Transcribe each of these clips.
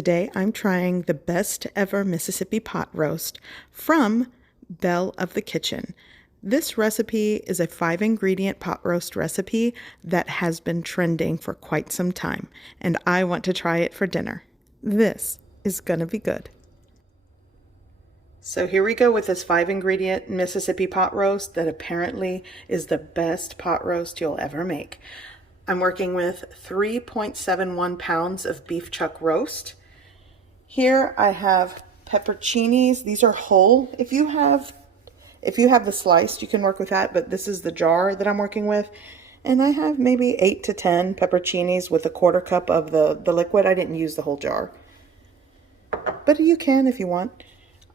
Today I'm trying the best ever Mississippi pot roast from Belle of the Kitchen. This recipe is a 5-ingredient pot roast recipe that has been trending for quite some time, and I want to try it for dinner. This is gonna be good. So here we go with this 5-ingredient Mississippi pot roast that apparently is the best pot roast you'll ever make. I'm working with 3.71 pounds of beef chuck roast. Here I have peppercinis. These are whole. If you have the sliced, you can work with that, but this is the jar that I'm working with. And I have maybe 8 to 10 peppercinis with a 1/4 cup of the liquid. I didn't use the whole jar, but you can if you want.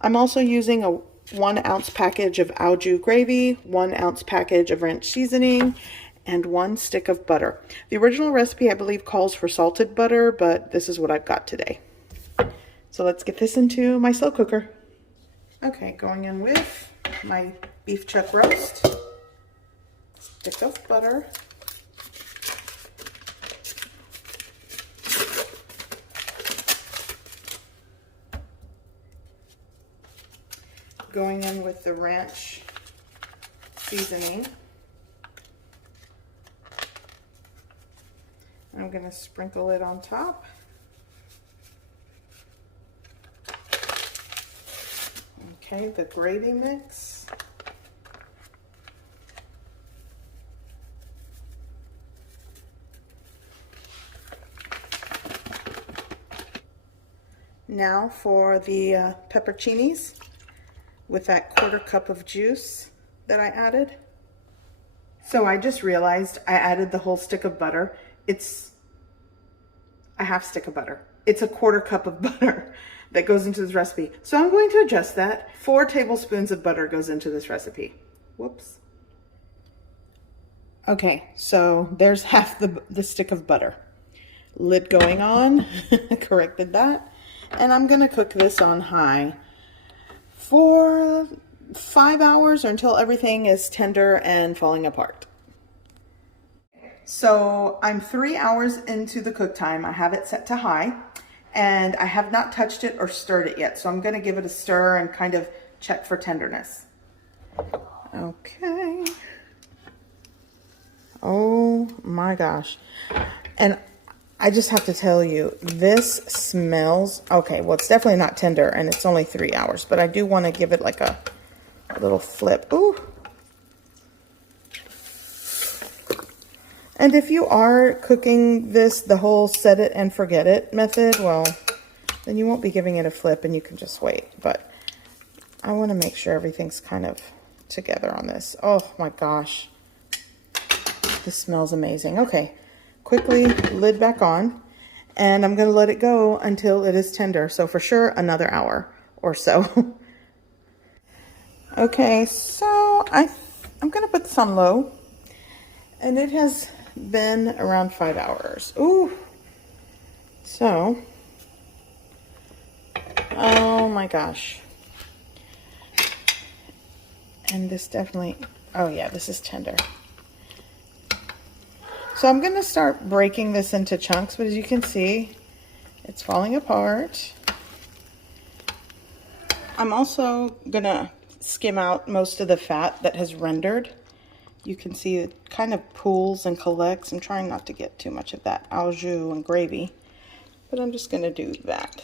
I'm also using a 1-ounce package of Au Jus gravy, 1-ounce package of ranch seasoning, and 1 stick of butter. The original recipe, I believe, calls for salted butter, but this is what I've got today. So let's get this into my slow cooker. Okay, going in with my beef chuck roast, stick of butter, going in with the ranch seasoning. I'm going to sprinkle it on top. Okay, the gravy mix. Now for the peppercinis with that 1/4 cup of juice that I added. So I just realized I added the whole stick of butter. It's a 1/2 stick of butter. It's a 1/4 cup of butter that goes into this recipe. So I'm going to adjust that. 4 tablespoons of butter goes into this recipe. Whoops. Okay, so there's half the stick of butter. Lid going on, corrected that. And I'm gonna cook this on high for 5 hours or until everything is tender and falling apart. So I'm 3 hours into the cook time. I have it set to high and I have not touched it or stirred it yet. So I'm gonna give it a stir and kind of check for tenderness. Okay. Oh my gosh. And I just have to tell you, this smells, okay, well, it's definitely not tender and it's only 3 hours, but I do want to give it like a little flip. Ooh. And if you are cooking this the whole set it and forget it method, well, then you won't be giving it a flip and you can just wait. But I want to make sure everything's kind of together on this. Oh my gosh. This smells amazing. Okay, quickly lid back on and I'm going to let it go until it is tender. So for sure, another hour or so. Okay, so I'm going to put this on low and it has been around 5 hours. Ooh. So, oh my gosh. And this definitely, oh yeah, this is tender. So I'm going to start breaking this into chunks, but as you can see, it's falling apart. I'm also going to skim out most of the fat that has rendered. You can see it kind of pools and collects. I'm trying not to get too much of that au jus and gravy, but I'm just going to do that.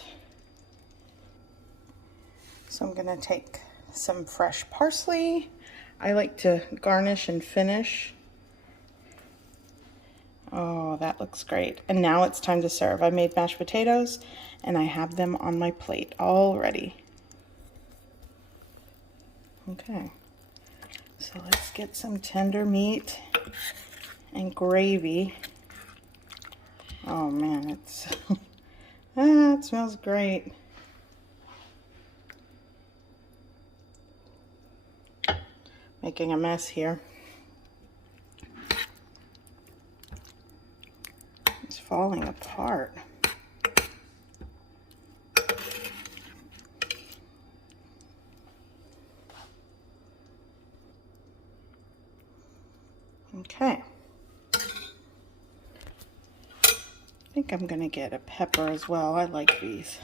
So I'm going to take some fresh parsley. I like to garnish and finish. Oh, that looks great. And now it's time to serve. I made mashed potatoes and I have them on my plate all ready. Okay. So let's get some tender meat and gravy. Oh man, it's it smells great. Making a mess here. It's falling apart. Okay. I think think I'm gonna get a pepper as well. I like these.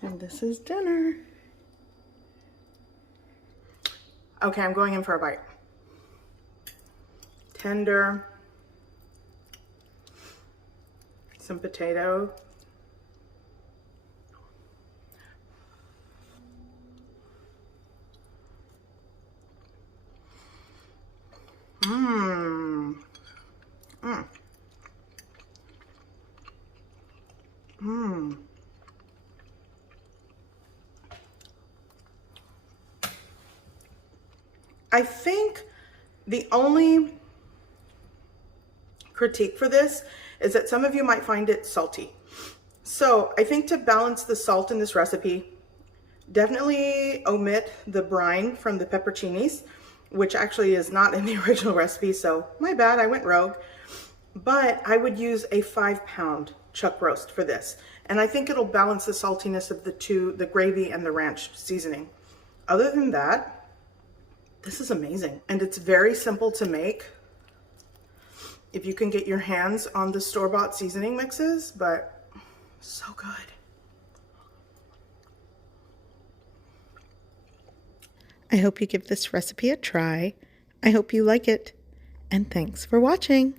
And this is dinner. Okay, I'm going in for a bite. Tender. Some potato. Mmm. Mmm. Mmm. I think the only critique for this is that some of you might find it salty. So I think to balance the salt in this recipe, definitely omit the brine from the peppercinis, which actually is not in the original recipe, so my bad, I went rogue. But I would use a 5-pound chuck roast for this. And I think it'll balance the saltiness of the two, the gravy and the ranch seasoning. Other than that, this is amazing. And it's very simple to make if you can get your hands on the store-bought seasoning mixes, but so good. I hope you give this recipe a try. I hope you like it. And thanks for watching.